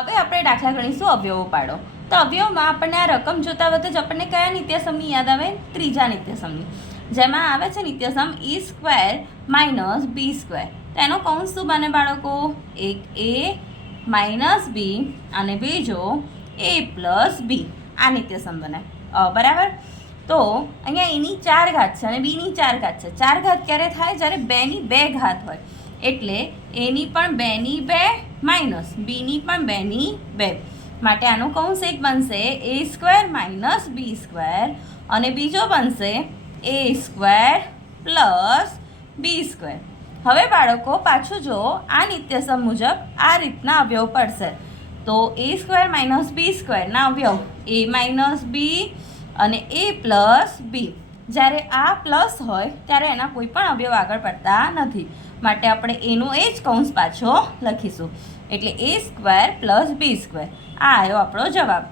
હવે આપણે દાખલા ગણીશું અવયવો પાડો. તો અવયવમાં આપણને આ રકમ જોતા વખતે જ આપણને કયા નિત્યસમની યાદ આવે? ત્રીજા નિત્યસમની, જેમાં આવે છે નિત્યસમ a square minus b square. તો એનો કૌંસ શું બને બાળકો? એક a માઇનસ b અને બીજો a પ્લસ b. આ નિત્યસમ બને. બરાબર. તો અહીંયા એની 4 ઘાત છે અને બીની 4 ઘાત છે. 4 ઘાત ક્યારે થાય? જ્યારે 2ની 2 ઘાત હોય. એટલે એની પણ 2ની 2 માઇનસ બીની પણ 2ની 2. માટે આનો કૌંસ એક બનશે a square minus b square અને બીજો બનશે a square plus b square. હવે બાળકો પાછું જો આ નિત્યસમ મુજબ આ રીતના અવયવ પડશે. તો a સ્ક્વેર માઇનસ b સ્ક્વેરના અવયવ a માઇનસ b અને a પ્લસ b. જ્યારે આ પ્લસ હોય ત્યારે એના કોઈ પણ અવયવ આગળ પડતા નથી. માટે આપણે એનો એ જ કૌંસ પાછો લખીશું. એટલે a square plus b square. આ આવ્યો આપણો જવાબ.